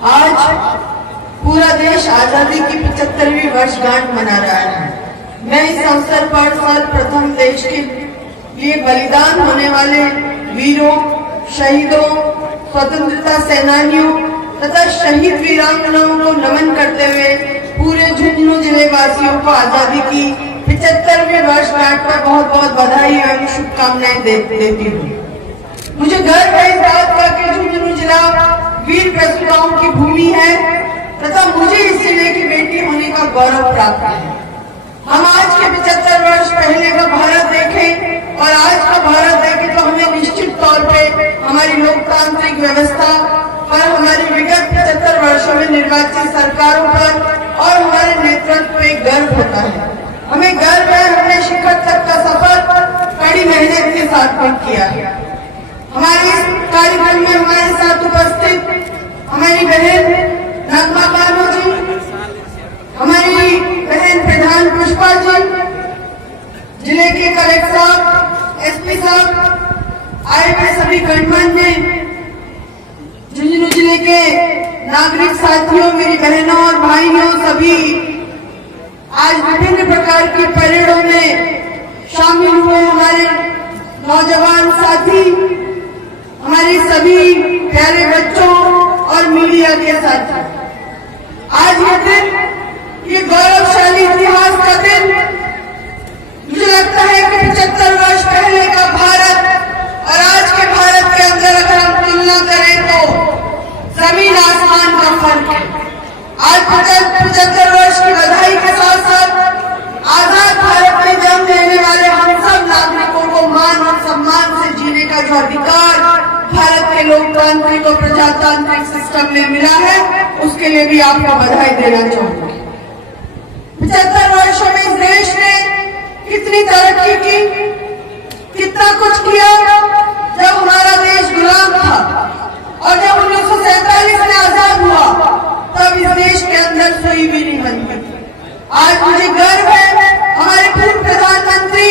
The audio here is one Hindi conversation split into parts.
आज पूरा देश आजादी की 75वीं वर्षगांठ मना रहा है। मैं इस अवसर पर सर्वप्रथम देश के लिए बलिदान होने वाले वीरों, शहीदों, स्वतंत्रता सेनानियों तथा शहीद वीरांगनाओं को नमन करते हुए पूरे झुंझुनू जिले वासियों को आजादी की 75वीं वर्षगांठ पर बहुत बहुत बधाई एवं शुभकामनाएं देती हूँ। मुझे गर्व है इस बात का कि झुंझुनू जिला वीर प्रसूताओं की भूमि है तथा मुझे इस जिले की बेटी होने का गौरव प्राप्त है। हम आज के 75 वर्ष पहले का भारत देखें और आज का भारत देखें तो हमें निश्चित तौर पे हमारी लोकतांत्रिक व्यवस्था पर, हमारी विगत 75 वर्षों में निर्वाचित सरकारों पर और हमारे नेतृत्व पे गर्व होता है। हमें गर्व है हमने शिखर तक का सफर कड़ी मेहनत के साथ तय किया है। हमारे इस कार्यक्रम में हमारे साथ उपस्थित हमारी बहन नगमा कानू जी, हमारी बहन प्रधान पुष्पा जी, जिले के कलेक्टर साहब, एसपी साहब, आए हुए सभी गणमान्य झुंझुनू जिले के नागरिक साथियों, मेरी बहनों और भाइयों, सभी आज विभिन्न प्रकार की परेडों में शामिल हुए हमारे नौजवान साथी, हमारे सभी प्यारे बच्चों और मीडिया के साथी। आज ये दिन, ये गौरवशाली इतिहास का दिन, मुझे लगता है कि 75 वर्ष पहले का भारत और आज के भारत के अंदर अगर हम तुलना करें तो जमीन आसमान का फर्क है। आज 75 वर्ष की बधाई के साथ साथ आजाद भारत में जन्म लेने वाले हम सब नागरिकों को मान और सम्मान से जीने का जो अधिकार भारत के लोकतांत्रिक और प्रजातांत्रिक सिस्टम में मिला है, उसके लिए भी आपको बधाई देना चाहूंगी। 75 वर्षों में इस देश ने कितनी तरक्की की, कितना कुछ किया। जब हमारा देश गुलाम था और जब 1947 में आजाद हुआ तब इस देश के अंदर सुई भी नहीं बनती थी। आज मुझे गर्व है हमारे पूर्व प्रधानमंत्री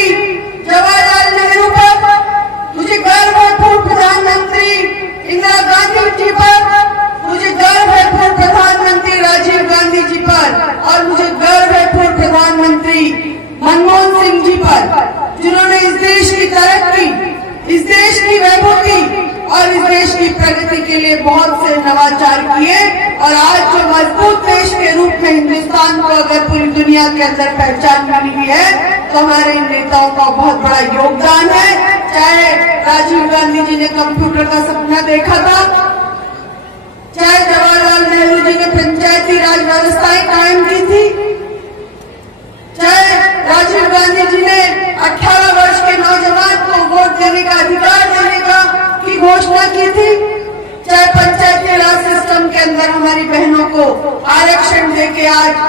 जवाहरलाल नेहरू पर, मुझे गर्व है पूर्व प्रधानमंत्री इंदिरा गांधी जी पर, मुझे गर्व है पूर्व प्रधानमंत्री राजीव गांधी जी पर और मुझे गर्व है पूर्व प्रधानमंत्री मनमोहन सिंह जी पर, जिन्होंने इस देश की तरक्की, इस देश की वैभवी और इस देश की प्रगति के लिए बहुत से नवाचार किए और आज जो मजबूत देश के रूप में हिंदुस्तान को अगर पूरी दुनिया के अंदर पहचान मिली हुई है तो हमारे इन नेताओं का बहुत बड़ा योगदान है। चाहे राजीव गांधी जी ने कंप्यूटर का सपना देखा था, चाहे जवाहरलाल नेहरू जी ने पंचायती राज व्यवस्थाएं कायम की थी, चाहे राजीव गांधी जी ने 18 वर्ष के नौजवान को वोट देने का अधिकार देने का की घोषणा की थी, चाहे पंचायती राज सिस्टम के अंदर हमारी बहनों को आरक्षण देके आज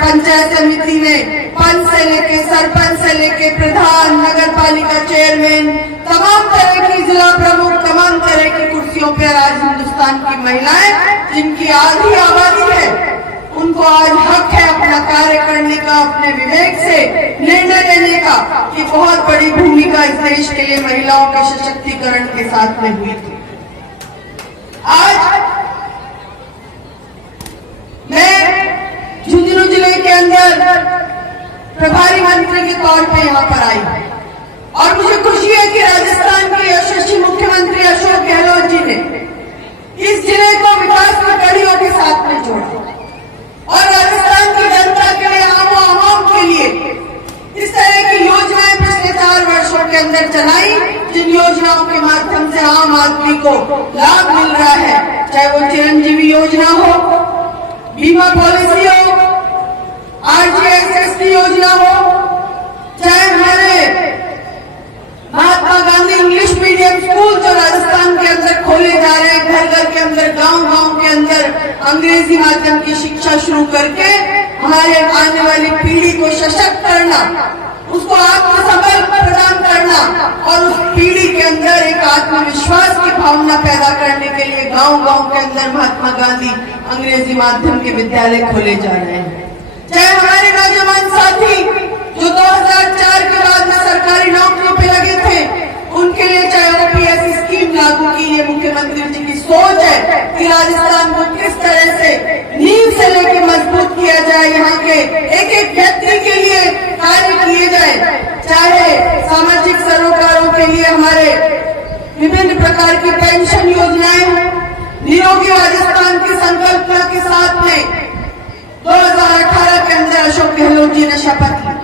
पंचायत समिति में पंच से लेके सरपंच से लेके प्रधान, नगर पालिका चेयरमैन, तमाम तरह की जिला प्रमुख, तमाम तरह की कुर्सियों पर आज हिंदुस्तान की महिलाएं, जिनकी आधी आबादी है, उनको आज हक है अपना कार्य करने का, अपने विवेक से निर्णय लेने का, कि बहुत बड़ी भूमिका इस देश के लिए महिलाओं के सशक्तिकरण के साथ में हुई थी। आज मैं झुंझुनू जिले के अंदर प्रभारी मंत्री के तौर पे यहाँ पर आई और मुझे खुशी है कि राजस्थान के यशस्वी मुख्यमंत्री अशोक गहलोत जी ने इस जिले को विकास की कड़ियों के साथ में जोड़ा और राजस्थान की जनता के लिए, आम के लिए इस तरह की योजनाएं पिछले 4 वर्षों के अंदर चलाई, जिन योजनाओं के माध्यम से आम आदमी को लाभ मिल रहा है, चाहे वो चिरंजीवी योजना हो, बीमा पॉलिसी हो, RGSS की योजना हो, चाहे हमारे Mahatma Gandhi English medium school जो राजस्थान के अंदर खोले जा रहे हैं, घर घर के अंदर, गांव के अंदर अंग्रेजी माध्यम की शिक्षा शुरू करके हमारे आने वाली पीढ़ी को सशक्त करना, उसको आत्मसबल प्रदान करना और उस पीढ़ी के अंदर एक आत्मविश्वास की भावना पैदा करने के लिए गांव के अंदर महात्मा गांधी अंग्रेजी माध्यम के विद्यालय खोले जा रहे हैं। चाहे हमारे नौजवान साथी जो 2004 के बाद में सरकारी नौकरियों पे लगे थे, उनके लिए चाहे OPS स्कीम लागू की, ये मुख्यमंत्री जी की सोच है कि कि राजस्थान को किस तरह से नींव से लेकर मजबूत किया जाए, यहाँ के एक एक व्यक्ति के लिए कार्य किए जाए, चाहे सामाजिक सरोकारों के लिए हमारे विभिन्न प्रकार की पेंशन योजनाएं हो। निरोगी राजस्थान की संकल्पना के साथ में 2018 के अंदर अशोक गहलोत जी ने शपथ ली।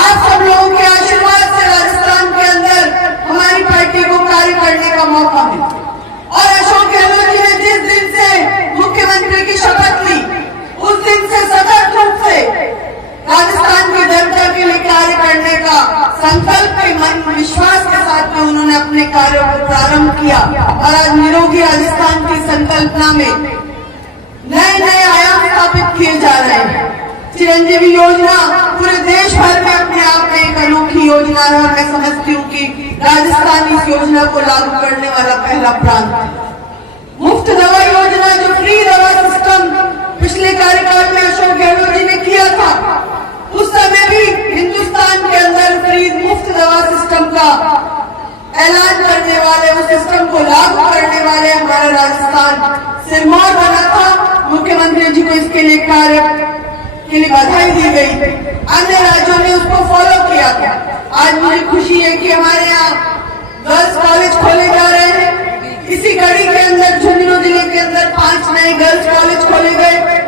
आप सब लोगों के आशीर्वाद से राजस्थान के अंदर हमारी पार्टी को कार्य करने का मौका मिला और अशोक गहलोत जी ने जिस दिन से मुख्यमंत्री की शपथ ली उस दिन से सतत रूप से राजस्थान की जनता के लिए कार्य करने का संकल्प के मन विश्वास के साथ में उन्होंने अपने कार्यों को प्रारंभ किया और आज निरोगी राजस्थान की संकल्पना में नए नए आयाम स्थापित किए जा रहे हैं। चिरंजीवी योजना पूरे देश भर में अपने आप में एक अनोखी योजना है और मैं समझती हूँ कि राजस्थान इस योजना को लागू करने वाला पहला प्रांत है। मुफ्त दवा योजना जो फ्री दवा सिस्टम पिछले कार्यकाल में अशोक गहलोत जी ने किया था, उस समय भी हिंदुस्तान के अंदर फ्री मुफ्त दवा सिस्टम का ऐलान करने वाले, उस सिस्टम को लागू करने वाले हमारा राजस्थान सिरमौर बना था। मुख्यमंत्री जी को इसके लिए कार्य के लिए बधाई दी गई। अन्य राज्यों ने उसको फॉलो किया था। आज मुझे खुशी है कि हमारे यहाँ गर्ल्स कॉलेज खोले जा रहे हैं। इसी कड़ी के अंदर झुंझुनू जिले के अंदर 5 नए गर्ल्स कॉलेज खोले गए।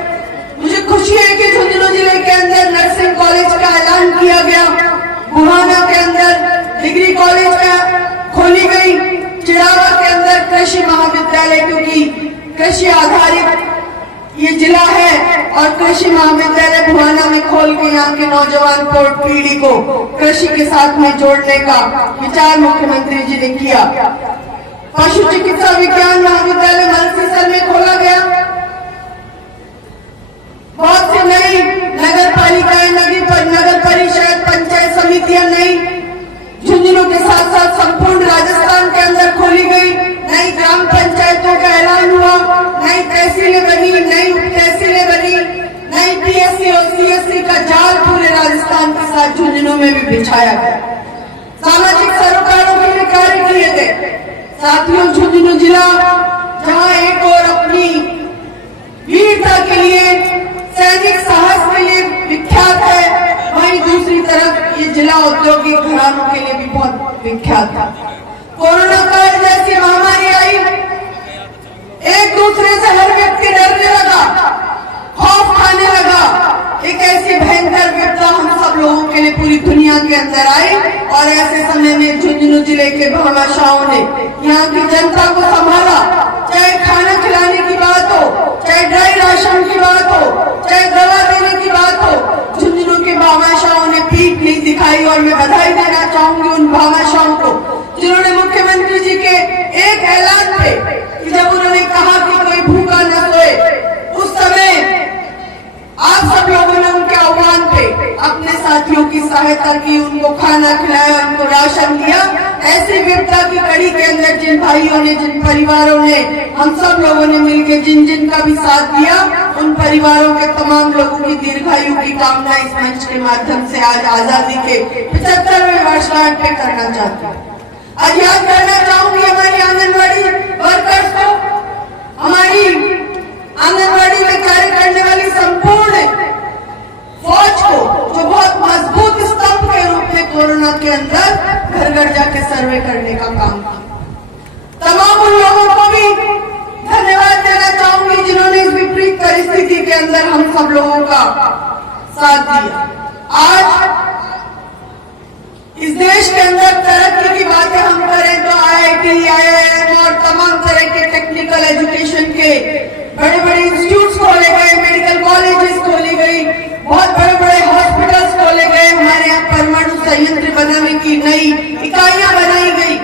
मुझे खुशी है कि झुंझुनू जिले के अंदर नर्सिंग कॉलेज का ऐलान किया गया। बुहाना के अंदर डिग्री कॉलेज का खोली गई। चिड़ावा के अंदर कृषि महाविद्यालय, क्योंकि कृषि आधारित ये जिला है और कृषि महाविद्यालय बुहाना में खोल के यहाँ के नौजवान पीढ़ी को कृषि के साथ में जोड़ने का विचार मुख्यमंत्री जी ने किया। पशु चिकित्सा विज्ञान महाविद्यालय मलसीसर में खोला गया। बहुत सी नई नगर पालिकाएं, नगर परिषद, पंचायत समितियां नई झुंझुनू के साथ साथ संपूर्ण राजस्थान के अंदर खोली गई। नई ग्राम पंचायतों का ऐलान हुआ, नई तहसीलें बनी, नई उप तहसीलें बनी, नई पीएससी और सीएससी का जाल पूरे राजस्थान के साथ झुंझुनू में भी बिछाया गया। सामाजिक सरोकारों के लिए कार्य किए गए। साथियों, झुंझुनू जिला जहां एक और अपनी वीरता के लिए, सैनिक साहस के लिए विख्यात है, वहीं दूसरी तरफ ये जिला औद्योगिक घरानों के लिए भी बहुत विख्यात था। कोरोना काल जैसी महामारी आई, एक दूसरे से हर व्यक्ति डरने लगा, खौफ खाने लगा। एक ऐसी भयंकर विपदा हम सब लोगों के लिए पूरी दुनिया के अंदर आई और ऐसे समय में झुंझुनू जिले के भामाशाहों ने यहाँ की जनता को संभाला। चाहे खाना खिलाने की बात हो, चाहे ड्राई राशन की बात हो, चाहे दवा देने की बात हो, झुंझुनू के भामाशाहों ने पीठ नहीं दिखाई। और मैं बधाई देना चाहूंगी उन भामाशाहों को जिन्होंने मुख्यमंत्री जी के एक ऐलान पे कि जब उन्होंने कहा कि कोई भूखा न सोए, उस समय आप सब लोगों ने उनके आह्वान पे अपने साथियों की सहायता की, उनको खाना खिलाया, उनको राशन दिया। ऐसी विपदा की कड़ी के अंदर जिन भाइयों ने, जिन परिवारों ने, हम सब लोगों ने मिलकर जिन का भी साथ दिया, उन परिवारों के तमाम लोगों की दीर्घायु की कामना इस मंच के माध्यम से आज आजादी के 75वें वर्षगांठ पे करना चाहती हूँ। आज याद करना चाहूंगी हमारी आंगनबाड़ी वर्कर्स को, हमारी आंगनबाड़ी में कार्य करने वाली संपूर्ण फौज को, जो बहुत मजबूत स्तंभ के रूप में कोरोना के अंदर घर घर जाके सर्वे करने का काम किया। तमाम उन लोगों को भी धन्यवाद देना चाहूंगी जिन्होंने इस विपरीत परिस्थिति के अंदर हम सब लोगों का साथ दिया। आज इस देश के अंदर तरक्की की बातें हम करें तो IIT, IIM और तमाम तरह के टेक्निकल एजुकेशन के बड़े बड़े इंस्टीट्यूट्स खोले गए, मेडिकल कॉलेजेस खोली गई, बहुत बड़े बड़े हॉस्पिटल्स खोले गए, हमारे यहाँ परमाणु संयंत्र बनाने की नई इकाइयां बनाई गई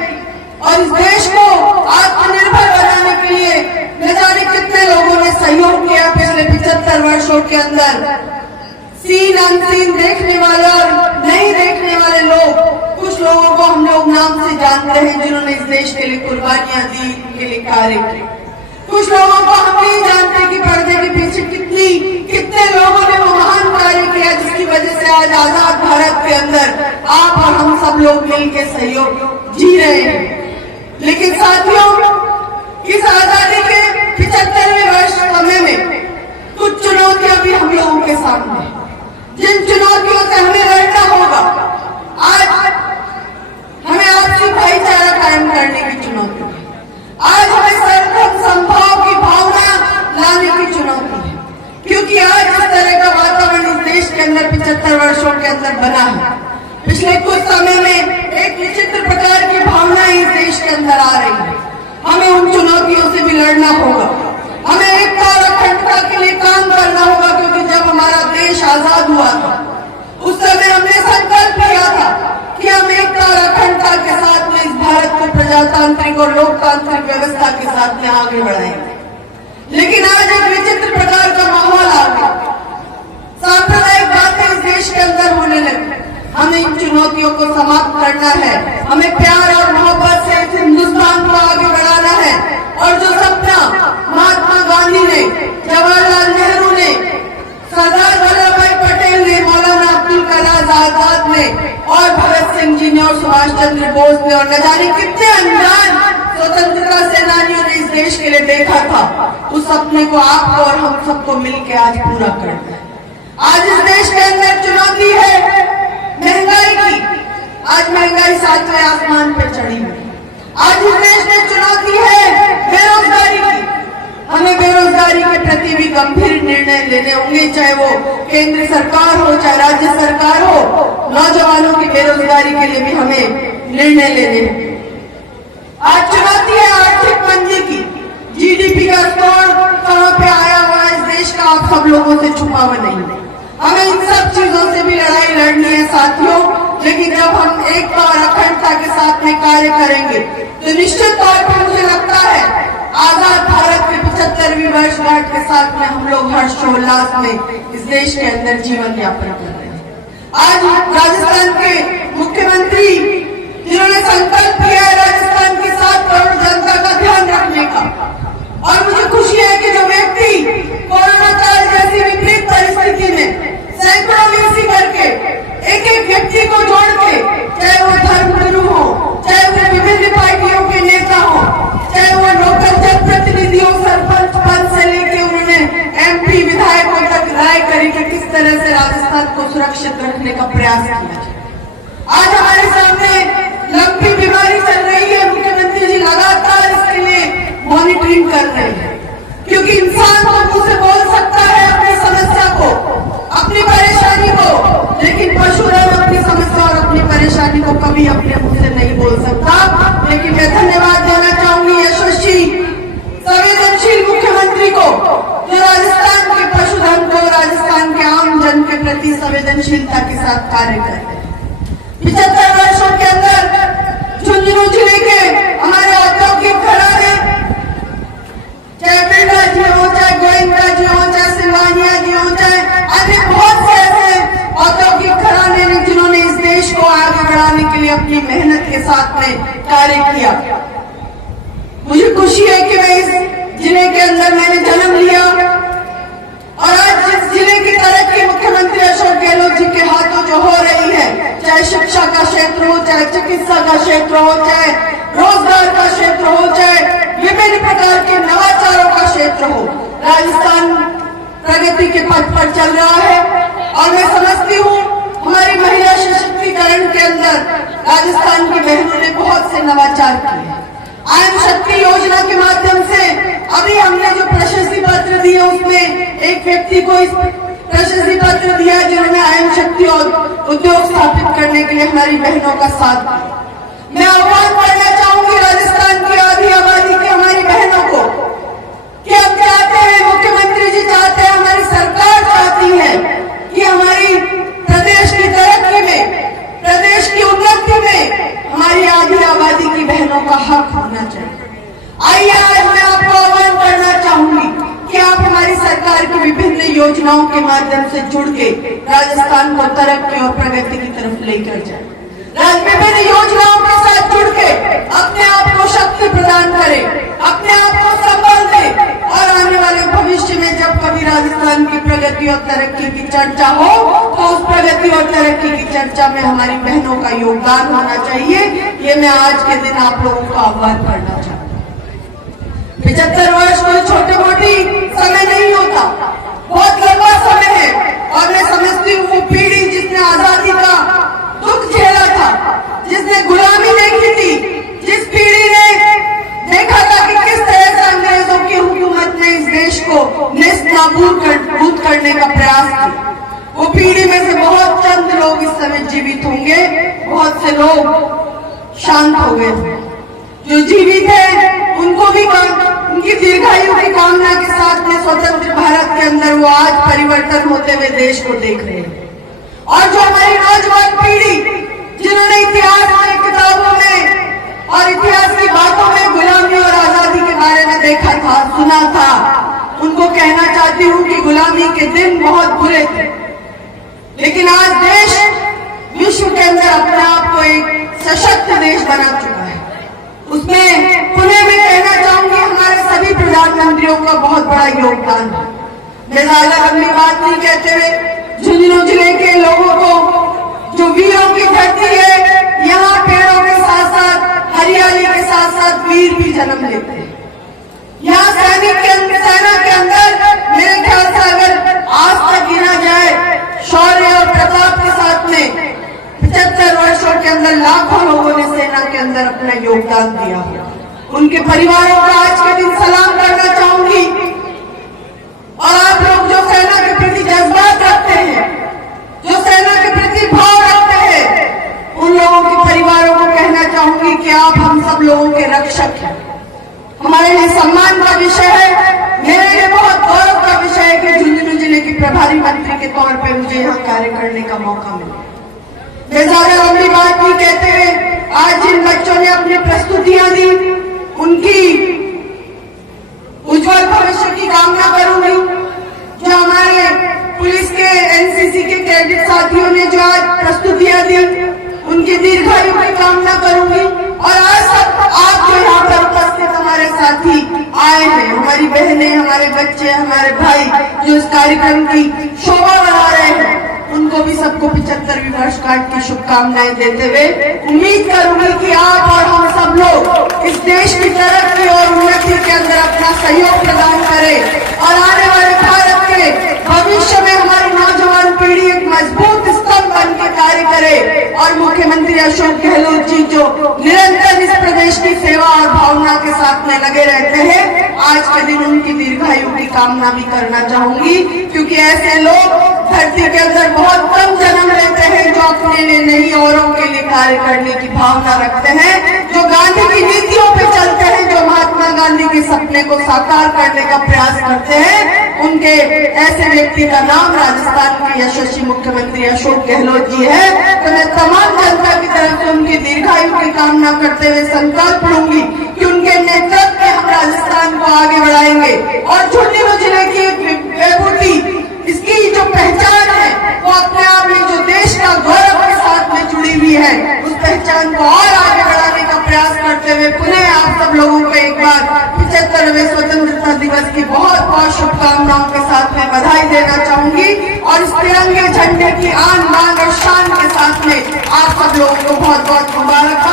और इस देश को आत्मनिर्भर बनाने के लिए न जाने कितने लोगों ने सहयोग किया पिछले 75 वर्षों के अंदर। सीन अनसीन देखने वाले और नहीं देखने वाले लोग, कुछ लोगों को हम लोग नाम से जानते हैं जिन्होंने इस देश के लिए कुर्बानियां दी, इनके लिए कार्य किए। कुछ लोगों को हम नहीं जानते कि पर्दे के पीछे कितने लोगों ने वो महान कार्य किया जिसकी वजह से आज आजाद भारत के अंदर आप और हम सब लोग मिलकर सहयोग जी रहे हैं। लेकिन साथियों, इस आजादी के 75 सामने, जिन चुनौतियों से हमें लड़ना होगा। आज हमें आपसी भाईचारा कायम करने की चुनौती है। आज हमें सर्वधर्म संभाव की भावना लाने की चुनौती है, क्योंकि आज इस तरह का वातावरण इस देश के अंदर 75 वर्षों के अंदर बना है। पिछले कुछ समय में एक विचित्र प्रकार की भावना इस देश के अंदर आ रही है। हमें उन चुनौतियों से भी लड़ना होगा। हमें एकता और अखंडता के लिए काम करना होगा, क्योंकि जब हमारा देश आजाद हुआ था उस समय हमने संकल्प किया था कि हम एकता और अखंडता के साथ में इस भारत को प्रजातांत्रिक और लोकतांत्रिक व्यवस्था के साथ में आगे बढ़ाएंगे। लेकिन आज एक विचित्र प्रकार का माहौल आ गया, सांप्रदायिक बातें इस देश के अंदर होने लगी। हमें इन चुनौतियों को समाप्त करना है। हमें प्यार और मोहब्बत से इस हिंदुस्तान को आगे बढ़ाना है। और जो सपना महात्मा गांधी ने, जवाहरलाल नेहरू ने, सरदार वल्लभ भाई पटेल ने, मौलाना अब्दुल कलाम आजाद ने और भगत सिंह जी ने और सुभाष चंद्र बोस ने और न जाने कितने अनजान स्वतंत्रता सेनानियों ने इस देश के लिए देखा था, उस सपने को आपको और हम सबको मिलकर आज पूरा करना है। आज इस देश के अंदर चुनौती है महंगाई की। आज महंगाई 7वें आसमान पर चढ़ी हुई। आज इस देश में चुनौती है बेरोजगारी की। हमें बेरोजगारी के प्रति भी गंभीर निर्णय लेने होंगे, चाहे वो केंद्र सरकार हो चाहे राज्य सरकार हो। नौजवानों की बेरोजगारी के लिए भी हमें निर्णय लेने होंगे। आज चुनौती है आर्थिक मंदी की। जीडीपी का स्कोर कहां पे आया हुआ है इस देश का, आप सब लोगों से छुपा हुआ नहीं है। हमें इन सब चीजों से भी लड़ाई लड़नी है साथियों। लेकिन जब हम एकता और अखंडता के साथ में कार्य करेंगे तो निश्चित तौर पर मुझे लगता है आजाद भारत के 75वीं वर्षगांठ के साथ में हम लोग हर्षोल्लास में इस देश के अंदर जीवन यापन कर रहे हैं। आज राजस्थान के मुख्यमंत्री जिन्होंने संकल्प किया है राजस्थान की 7 करोड़ जनता का ध्यान रखने का, और मुझे खुशी है कि जो व्यक्ति कोरोना काल जैसी विपरीत परिस्थिति में सैकड़ों मिलसी करके एक एक व्यक्ति को जोड़ के, चाहे वो धर्मगुरु हो, चाहे वो विभिन्न पार्टियों के नेता हो, चाहे वो लोकल जनप्रतिनिधियों, सरपंच पद से लेके उन्होंने एमपी विधायकों तक राय करी कि किस तरह से राजस्थान को सुरक्षित रखने का प्रयास किया जाए। आज हमारे सामने लंबी बीमारी चल रही है। मुख्यमंत्री जी लगातार इसके लिए मॉनिटरिंग कर रहे हैं, क्योंकि इंसान तो मुंह से बोल सकता है अपनी समस्या को, अपनी परेशानी को, लेकिन पशुधन अपनी समस्या और अपनी परेशानी को कभी अपने मुंह से नहीं बोल सकता। लेकिन मैं धन्यवाद देना चाहूंगी यशस्वी संवेदनशील मुख्यमंत्री को, जो राजस्थान के पशुधन को, राजस्थान के आम जन के प्रति संवेदनशीलता के साथ कार्य कर रहे हैं। 75 वर्षों के अंदर झुंझुनू जिले के हमारे औद्योगिक घराने, चाहे बिरला जी हो, चाहे गोविंदा जी हो, चाहे सिलवानिया जी हो, चाहे अन्य बहुत से ऐसे औद्योगिक घराने ने जिन्होंने इस देश को आगे बढ़ाने के लिए अपनी मेहनत के साथ में कार्य किया। मुझे खुशी है कि मैं इस जिले के अंदर मैंने जन्म लिया, और आज जिस जिले की तरक्की मुख्यमंत्री अशोक गहलोत जी के हाथों जो हो रही है, चाहे शिक्षा का क्षेत्र हो, चाहे चिकित्सा का क्षेत्र हो, चाहे रोजगार का क्षेत्र हो, चाहे विभिन्न प्रकार के नवाचारों का क्षेत्र हो, राजस्थान प्रगति के पथ पर चल रहा है। और मैं समझती हूँ हमारी महिला सशक्तिकरण के अंदर राजस्थान की बहनों ने बहुत से नवाचार किए। आयम शक्ति योजना के माध्यम से अभी हमने जो प्रशस्ति पत्र दिए उसमें एक व्यक्ति को इस प्रशस्ति पत्र दिया जिन्होंने आयम शक्ति और उद्योग स्थापित करने के लिए हमारी बहनों का साथ दिया। मैं आह्वान करना चाहूंगी राजस्थान की आधी आबादी की हमारी बहनों को कि हम चाहते हैं, मुख्यमंत्री जी चाहते हैं, हमारी सरकार चाहती है कि हमारी प्रदेश की तरक्की में, प्रदेश की उन्नति में हमारी आधी आबादी की बहनों का हक होना चाहिए। आइए आज मैं आपको आह्वान करना चाहूंगी कि आप हमारी सरकार की विभिन्न योजनाओं के माध्यम से जुड़ के राजस्थान को तरक्की और प्रगति की तरफ लेकर जाए। विभिन्न योजनाओं के साथ जुड़ के अपने आप को शक्ति प्रदान करें, अपने आप को संबल दें, और आने वाले भविष्य में जब कभी राजस्थान की प्रगति और तरक्की की चर्चा हो तो उस प्रगति और तरक्की की चर्चा में हमारी बहनों का योगदान होना चाहिए। ये मैं आज के दिन आप लोगों को आह्वान करना चाहूँ। 75 वर्ष कोई छोटे मोटी समय नहीं होता, बहुत लंबा समय है। और समय जीवित होंगे, बहुत से लोग शांत हो गए। जो जीवित है उनको भी उनकी दीर्घायु की कामना के साथ में स्वतंत्र भारत के अंदर वो आज परिवर्तन होते हुए देश को देख रहे हैं। और जो हमारी नौजवान पीढ़ी जिन्होंने इतिहास में, किताबों में और इतिहास की बातों में गुलामी और आजादी के बारे में देखा था, सुना था, उनको कहना चाहती हूँ कि गुलामी के दिन बहुत बुरे थे, लेकिन आज देश विश्व के अंदर अपने आप को एक सशक्त देश बना चुका है। उसमें पुणे में कहना चाहूंगी हमारे सभी प्रधानमंत्रियों का बहुत बड़ा योगदान है। मैं ज्यादा लंबी बात नहीं कहते हुए झुंझुनू जिले के लोगों को, जो वीरों की धरती है, यहाँ पेड़ों के साथ साथ हरियाली के साथ साथ वीर भी जन्म लेते हैं। यहाँ सैनिक के अंदर, सेना के अंदर मेरे ख्याल से अगर आज तक गिना जाए शौर्य और प्रताप के साथ में 75 वर्षों के अंदर लाखों लोगों ने सेना के अंदर अपना योगदान दिया। उनके परिवारों का आज के दिन सलाम करना चाहूंगी। और आप लोग जो सेना के प्रति जज्बात रखते हैं, जो सेना के प्रति भाव रखते हैं, उन लोगों के परिवारों को कहना चाहूंगी कि आप हम सब लोगों के रक्षक हैं। हमारे लिए सम्मान का विषय है, मेरे लिए बहुत गौरव का विषय है कि झुंझुनू जिले की प्रभारी मंत्री के तौर पे मुझे यहाँ कार्य करने का मौका मिला। मैं ज्यादा लंबी बात नहीं कहते हुए आज जिन बच्चों ने अपनी प्रस्तुतियां दी, उनकी उज्जवल भविष्य की कामना करूंगी। जो हमारे पुलिस के, एनसीसी के कैडेट साथियों ने जो आज प्रस्तुतियां दी, उनकी दीर्घायु की कामना करूंगी। और आज सब आप जो यहाँ पर उपस्थित हमारे साथी आए हैं, हमारी बहनें, हमारे बच्चे, हमारे भाई जो इस कार्यक्रम की शोभा बढ़ा रहे हैं, उनको भी सबको 75वीं वर्षगांठ की शुभकामनाएं देते हुए उम्मीद करूंगी कि आप और हम सब लोग इस देश की तरक्की और उन्नति के अंदर अपना सहयोग प्रदान करें और आने वाले भारत के भविष्य में हमारी नौजवान पीढ़ी एक मजबूत स्तंभ बन के कार्य करे। और मुख्यमंत्री अशोक गहलोत जी जो निरंतर इस प्रदेश की सेवा और भावना के साथ में लगे रहते हैं, आज के दिन उनकी दीर्घायु की कामना भी करना चाहूंगी, क्योंकि ऐसे लोग धरती के अंदर बहुत कम जन्म लेते हैं जो अपने लिए नहीं औरों के लिए कार्य करने की भावना रखते हैं, जो गांधी की नीतियों पे चलते हैं, जो महात्मा गांधी के सपने को साकार करने का प्रयास करते हैं। उनके ऐसे व्यक्ति का नाम राजस्थान के यशस्वी मुख्यमंत्री अशोक गहलोत जी है। तो मैं तमाम जनता की तरफ से उनकी दीर्घायु की कामना करते हुए संकल्प लूंगी कि उनके नेतृत्व में हम राजस्थान को आगे बढ़ाएंगे। और झुंझुनू जिले की विभूति, इसकी जो पहचान है वो अपने आप में जो देश का गौरव के साथ में जुड़ी हुई है, उस पहचान को और आगे बढ़ाने का प्रयास करते हुए पुनः आप सब लोगों को एक बार 75वें स्वतंत्रता दिवस की बहुत बहुत शुभकामनाओं के साथ में बधाई देना चाहूंगी। और इस तिरंगे झंडे की आन बान और शान के साथ में आप सब लोगों को बहुत बहुत मुबारक।